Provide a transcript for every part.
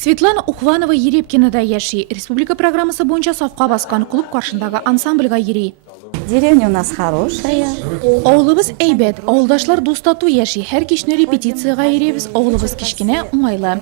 Светлана Ухванова Ерепкинада яши. Республика программасы бойынша сафқа басқан клуб қаршындағы ансамбльға ери. Деревня у нас хорошая. Ауылыбыз әйбет, ауылдашлар достату яши. Һәр кешне репетицияға еребіз, ауылыбыз кешкене уңайлы.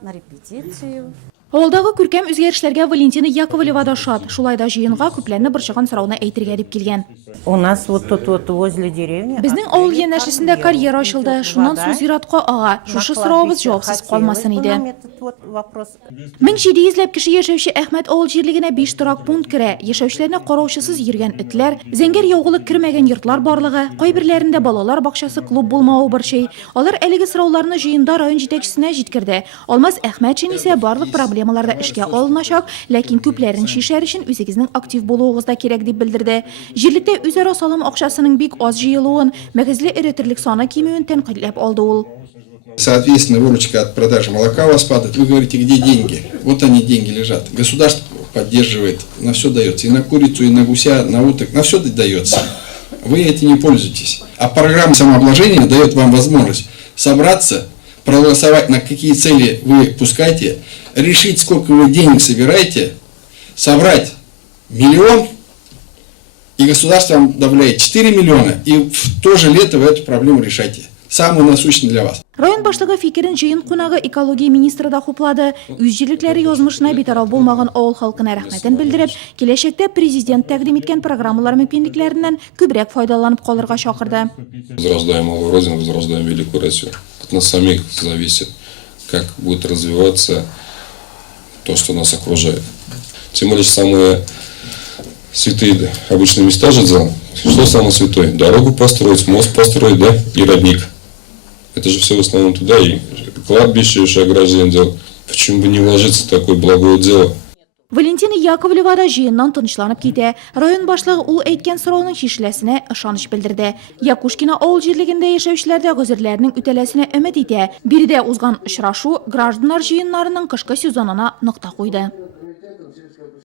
На репетицию. Ауылдағы күркәм үзгәрешләргә Валентина Яковлева да шат. Шулайда жиынға күпләрне борчыган сорауны әйтергә дип килгән. У нас вот тут вот возле деревни. Безнең авыл янәшәсендә карьера ачылды. Шуннан су зиратка ага. Шушы сорауыбыз җавапсыз калмасын иде. 1700 кеше яшәүче Әхмәт авыл җирлегенә 5 торак пункт керә. Яшәүчеләрне караучысыз йөргән этләр, зәңгәр яугылык кермәгән йортлар барлыгы, кайберләрендә балалар бакчасы клуб булмавы борчый. Алар әлеге сорауларны җыенда район җитәкчесенә җиткерде. Алмаз Әхмәтшин исә барлык проблемаларда эшкә алыначак, ләкин күпләрен шишәр өчен үзегезнең актив булуыгыз да кирәк дип белдерде. Җирлектә үзара салым акчасының бик аз җыелуын, мәгазле эретерлек саны кимүен тәнкыйтьләп алды ул. Соответственно, выручка от продажи молока у вас падает. Вы говорите, где деньги? Вот они, деньги лежат. Государство поддерживает, на все дается. И на курицу, и на гуся, на уток, на все дается. Вы этим не пользуетесь. А программа самообложения дает вам возможность собраться, проголосовать, на какие цели вы пускаете, решить, сколько вы денег собираете, собрать 1 миллион, и государство вам добавляет 4 миллиона, и в то же лето вы эту проблему решаете. Самое насущное для вас. Район башлыгы фикерен җыен кунагы экология министры да хуплады. Үз җирлекләре язмышына битараф булмаган авыл халкына рәхмәтен белдереп, киләчәктә президент тәкъдим иткән программалар мөмкинлекләреннән күбрәк файдаланып калырга чакырды. Возрождаем малую родину, возрождаем великую Россию. От нас самих зависит, как будет развиваться то, что нас окружает. Тем более самые святые обычные места же сделал. Что самое святое? Дорогу построить, мост построить, да, и родник. Это же все в основном туда, и кладбище, и ограждение делать. Почему бы не вложиться в такое благое дело? Валентина Яковлева да җыеннан тынычланып китә. Район башлыгы ул әйткән сорауның шишеләсенә ышаныч белдерде. Якушкина авыл җирлегендә яшәүчеләр дә гозерләрнең үтәләсенә өмет итә. Биредә узган очрашу гражданнар җыеннарының кышкы сезонына нокта куйды.